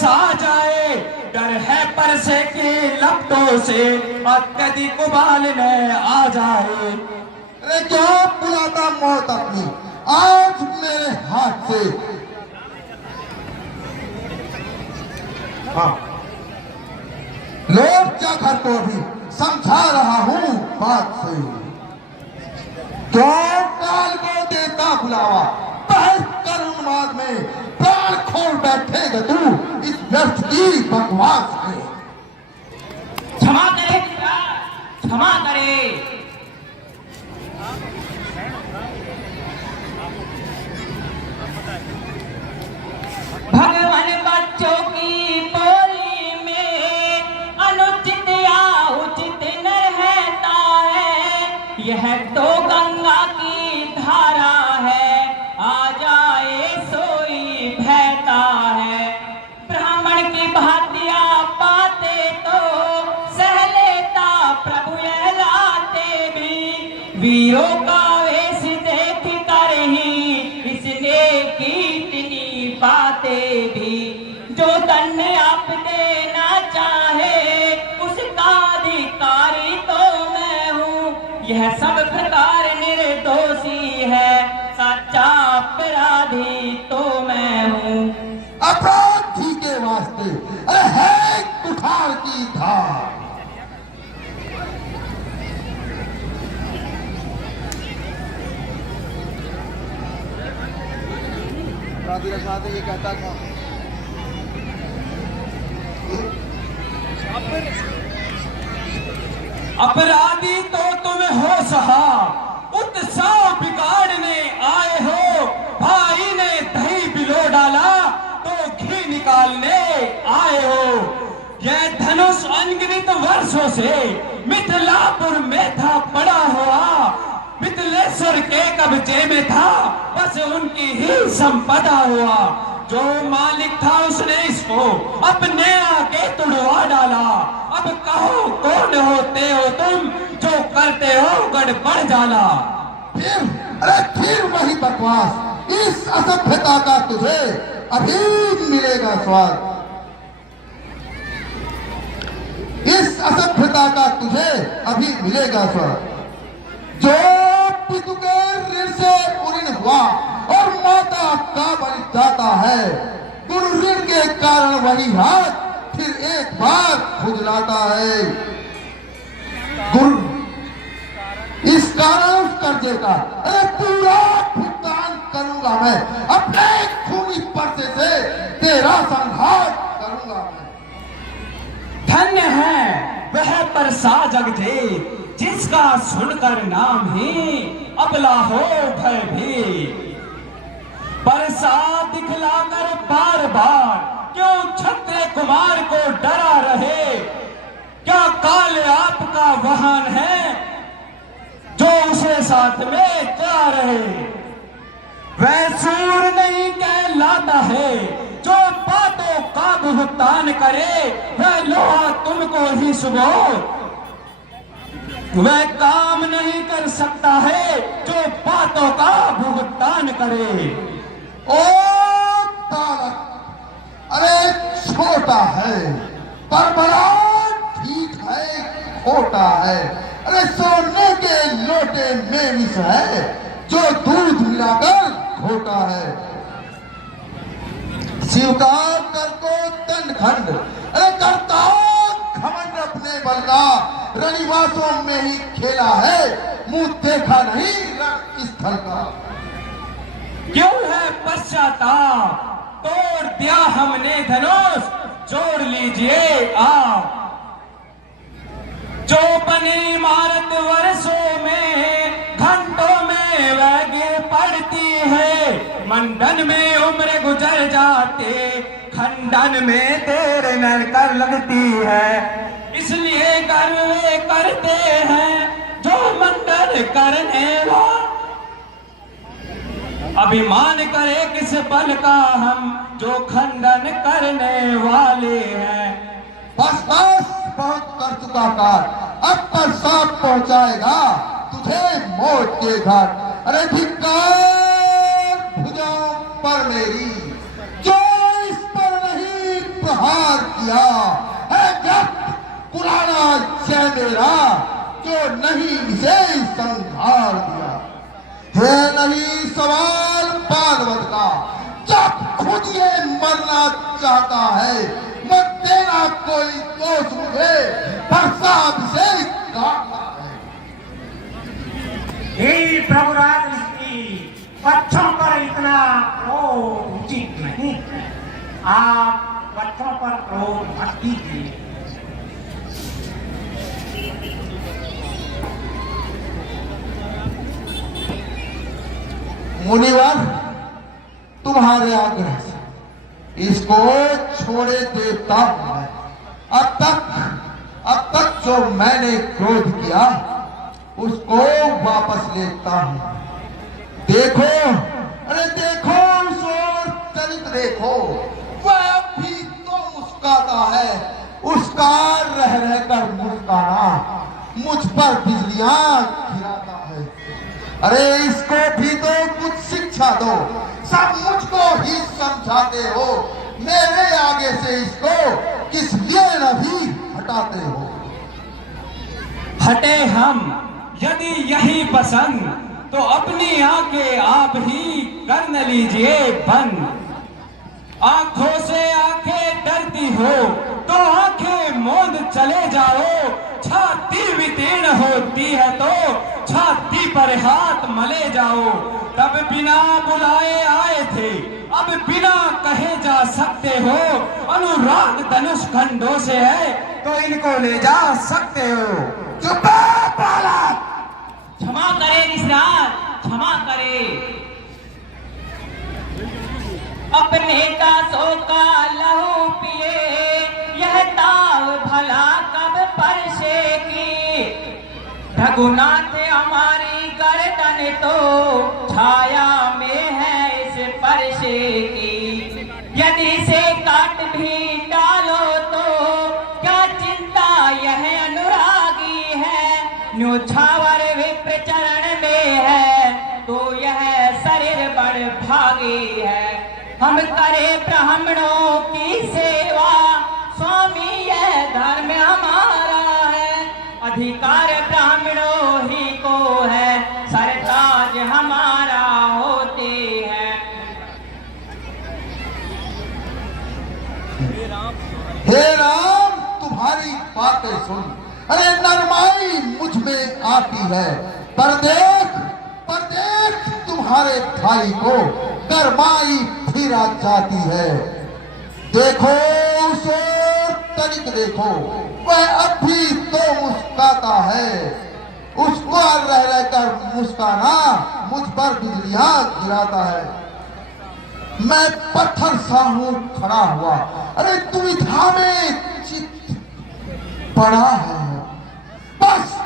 बरसा जाए, डर है परसे की लपटों से और कदी कुबाल में आ जाए। अरे क्या बुलाता मौत अपनी आज मेरे हाथ से। हाँ, लोग क्या घर को अभी समझा रहा हूँ बात से। क्यों काल को देता बुलावा, बहस कर उन्माद में प्राण खोल बैठेगा तू इस व्यर्थ की बकवास में। क्षमा करे, क्षमा करे। भगवान बच्चों की बोली में अनुचित या उचित न रहता है। यह तो गंगा की धारा है, आ जाए सोई बहता है। ब्राह्मण की भातिया पाते तो सह लेता प्रभु लाते भी। वीरों का वेश देख कर ही इसने की इतनी बातें भी। जो दंड आप देना चाहे उसका अधिकारी तो मैं हूँ। यह सब प्रकार निर्दोषी है, सच्चा अपराधी तो मैं हूँ। अपराधी के वास्ते अरे है कुठार की धार। अपराधी रसाते ये कहता था अपराधी तो तुम हो साहब, उत्साह बिगाड़ने आए हो। भाई ने दही बिलो डाला तो घी निकालने आए हो। यह धनुष अनगिनत वर्षों से मिथिलापुर में था पड़ा हुआ। मिथिलेश्वर के कब्जे में था, बस उनकी ही संपदा हुआ। जो मालिक था उसने इसको अपने आगे तुड़वा डाला। अब कहो कौन होते हो तुम जो करते हो गड़बड़ जाला। फिर वही बकवास, इस असभ्यता का तुझे अभी मिलेगा स्वाद। इस असभ्यता का तुझे अभी मिलेगा स्वाद। जो पितु के ऋण से उऋण हुआ और माता का बन जाता है, गुरु ऋण के कारण वही हाथ फिर एक बार खुजलाता है। गुरु इस कारण उस कर्जे का अरे पूरा भुगतान करूंगा मैं। अपने खूनी पर्चे से तेरा संहार करूंगा मैं। धन्य है वह परसा जगजीत जिसका सुनकर नाम ही अबला हो भय भी। परसा दिखलाकर बार बार क्यों क्षत्रिय कुमार को डरा रहे। क्या काल आपका वाहन है जो उसे साथ में जा रहे। वह सूर नहीं कहलाता है जो बातों का भुगतान करे। वह लोहा तुमको ही सुबह वह काम नहीं कर सकता है जो बातों का भुगतान करे। ओ तारक अरे छोटा है पर बड़ा ठीक है खोटा है। अरे सोने के लोटे में विष है जो दूध मिलाकर घोटा है। स्वीकार कर को दंडखंड अरे करता घमंड अपने बल का। रनिवासों में ही खेला है मुंह देखा नहीं रणस्थल का। क्यों है पश्चाताप तोड़ दिया हमने धनुष जोड़ लीजिए आप। जो बनी इमारत वर्षों में घंटों में वह गिर पड़ती है। मंडन में उम्र गुजर जाते खंडन में देर न कर लगती है। इसलिए गर्व करते हैं जो मंडन करने वाले। अभिमान करे किस बल का हम जो खंडन करने वाले हैं। बस बस बहुत कर चुका काल, अब पर सांप पहुंचाएगा तुझे मौत के घाट। अरे धिक्कार भुजाओं पर मेरी जो इस पर नहीं संहार किया है व्यक्त पुराना जय मेरा जो नहीं इसे संहार दिया है। नहीं सवाल पार्वत का जब खुद ये मरना चाहता है मत देना कोई दोष मुझे प्रसाद से काटता है। हे प्रभुराज ऋषि, बच्चों पर इतना क्रोध उचित नहीं। आप बच्चों पर क्रोध मत कीजिए। मुनिवर, तुम्हारे आग्रह से इसको छोड़े देता हूं मैं। अब तक जो मैंने क्रोध किया उसको वापस लेता हूं। देखो, अरे देखो उस ओर चरित देखो, वह अब भी तो मुस्काता है। उसका रह रहकर मुस्काना मुझ पर बिजलियां गिराता है। अरे इसको भी तो कुछ शिक्षा दो, सब मुझको ही समझाते हो, मेरे आगे से इसको किस लिए नहीं हटाते हो? हटे हम, यदि यही पसंद तो अपनी आंखें आप ही कर न लीजिए बंद। आंखों से आंखें डरती हो तो आंखें मूंद चले जाओ। छाती वितीर्ण होती है तो छाती पर हाथ मले जाओ। तब बिना बुलाए आए थे, अब बिना कहे जा सकते हो। अनुराग धनुष खंडों से है तो इनको ले जा सकते हो। चुप बालक! क्षमा करे ऋषिराज, क्षमा करे। अपने दासों का लहू पिए, यह ताव भला कब परसे की। रघुनाथ हमारी गर्दन तो छाया में है इस परसे की। यदि से काट भी डालो तो क्या चिंता, यह अनुरागी है। न्योछावर विप्र चरण में है तो यह शरीर बड़ भागी है। हम करे ब्राह्मणों की सेवा, स्वामी यह धर्म हमारा है। अधिकार ब्राह्मणों ही को है, सरताज हमारा होते हैं। हे राम, तुम्हारी बातें सुन, अरे नरमाई मुझ में आती है। पर देख तुम्हारे भाई को गरमाई फिरा जाती है। देखो उसे तनिक देखो, वह अब भी तो मुस्काता है। उसको रह रहकर मुस्काना मुझ पर बिजलियां गिराता है। मैं पत्थर सा हूं खड़ा हुआ, अरे दुविधा में चित्त पड़ा है। बस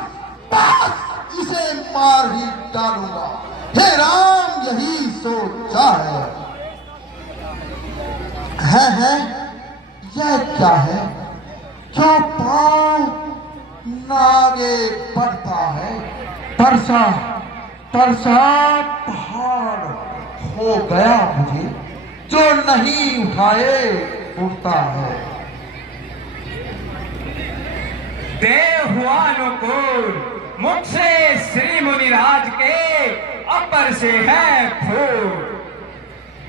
इसे मार ही डालूंगा। हे राम, यही सोचा है। यह क्या है? क्यों पांव नागे बढ़ता है? तरसा पहाड़ हो गया मुझे, जो नहीं उठाए उठता है। देव हुआ अनुकूल, मुख से श्री मुनिराज के अपर से है फूल।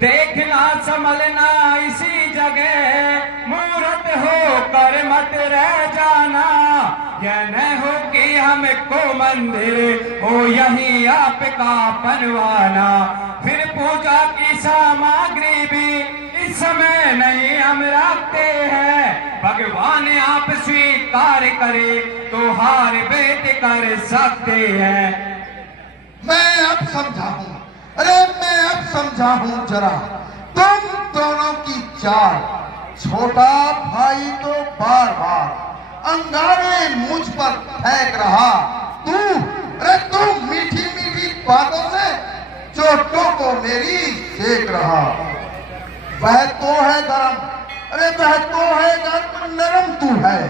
देखना संभलना इसी जगह, मूर्त हो कर मत रह जाना। यह न हो कि हमको मंदिर हो यही आपका बनवाना। फिर पूजा की सामग्री भी इस समय नहीं हम रखते हैं। भगवान आप स्वीकार करे तो हार बेट कर सकते हैं। मैं अब समझा हूं, मैं अब समझा हूं जरा तुम दोनों की चाल। छोटा भाई तो बार बार अंगारे मुझ पर फेंक रहा। तू मीठी मीठी बातों से चोटों को मेरी सेक रहा। वह तो है गरम, वह तो है गरम, नरम तू है।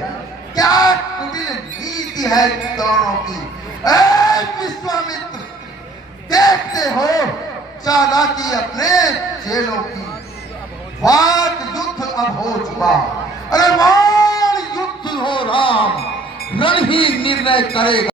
क्या कुटिल नीति है दोनों की। विश्वामित्र, देखते हो चालाकी अपने चेलों की। वाद युद्ध अब हो चुका, अरे मान युद्ध हो राम, रण ही निर्णय करेगा।